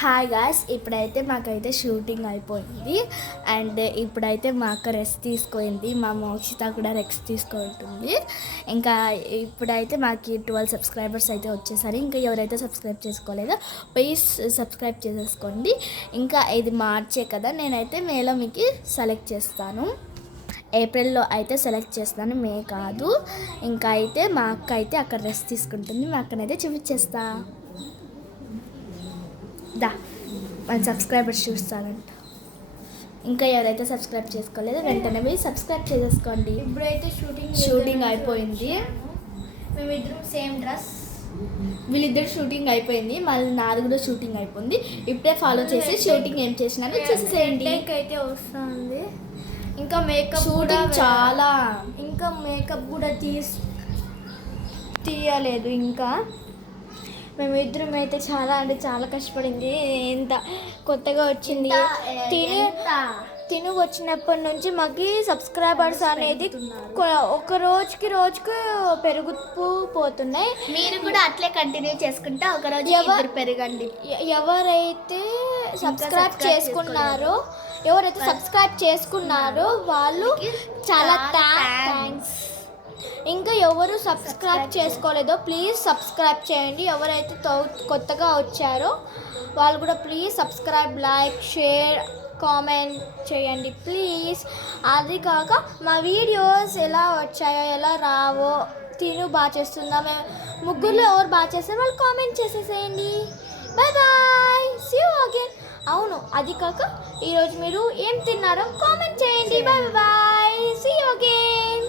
Hi guys, ఇప్పుడైతే మాకైతే shooting అయిపోయింది. అండ్ ఇప్పుడైతే మా అక్క రెస్ట్ తీసుకుంది, మా మోక్షిత కూడా రెస్ట్ తీసుకుంటుంది. ఇంకా ఇప్పుడైతే మాకు 12 సబ్స్క్రైబర్స్ అయితే వచ్చేసరి. ఇంకా ఎవరైతే సబ్స్క్రైబ్ చేసుకోలేదో ప్లీజ్ సబ్స్క్రైబ్ చేసేసుకోండి. ఇంకా ఇది మార్చే కదా, నేనైతే మేలో మీకు సెలెక్ట్ చేస్తాను. ఏప్రిల్లో అయితే సెలెక్ట్ చేస్తాను, మే కాదు. ఇంకా అయితే మా అక్క అయితే అక్కడ రెస్ట్ తీసుకుంటుంది. మా అక్కనైతే చూపించేస్తా దా. మన సబ్స్క్రైబర్స్ చూస్తానంట. ఇంకా ఎవరైతే సబ్స్క్రైబ్ చేసుకోలేదో వెంటనే పోయి సబ్స్క్రైబ్ చేసేసుకోండి. ఇప్పుడైతే షూటింగ్ అయిపోయింది. మేమిద్దరం సేమ్ డ్రెస్. వీళ్ళిద్దరు షూటింగ్ అయిపోయింది, మళ్ళీ నాది కూడా షూటింగ్ అయిపోయింది. ఇప్పుడే ఫాలో చేసి షూటింగ్ ఏం చేసినారో చేసేసేయండి. అయితే వస్తుంది. ఇంకా మేకప్ షూటింగ్ చాలా, ఇంకా మేకప్ కూడా తీయలేదు. ఇంకా మేమిద్దరం అయితే చాలా అంటే చాలా కష్టపడింది. ఎంత కొత్తగా వచ్చింది. తిను వచ్చినప్పటి నుంచి మాకు సబ్స్క్రైబర్స్ అనేది ఒక రోజుకి పెరుగుతూ పోతున్నాయి. మీరు కూడా అట్లే కంటిన్యూ చేసుకుంటే ఒక రోజు ఇద్దరు పెరగండి. ఎవరైతే సబ్స్క్రైబ్ చేసుకున్నారో వాళ్ళు చాలా థ్యాంక్స్. ఇంకా ఎవరు సబ్స్క్రైబ్ చేసుకోలేదో ప్లీజ్ సబ్స్క్రైబ్ చేయండి. ఎవరైతే కొత్తగా వచ్చారో వాళ్ళు కూడా please subscribe, like, share, comment చేయండి ప్లీజ్. అది కాక మా వీడియోస్ ఎలా వచ్చాయో ఎలా రావో, తిను బాగా చేస్తుందా, మేము ముగ్గురులో ఎవరు బాగా చేస్తారో వాళ్ళు కామెంట్ చేసేసేయండి. Bye bye, see you again. అవును, అది కాక ఈరోజు మీరు ఏం తిన్నారో కామెంట్ చేయండి. Bye bye, see you again.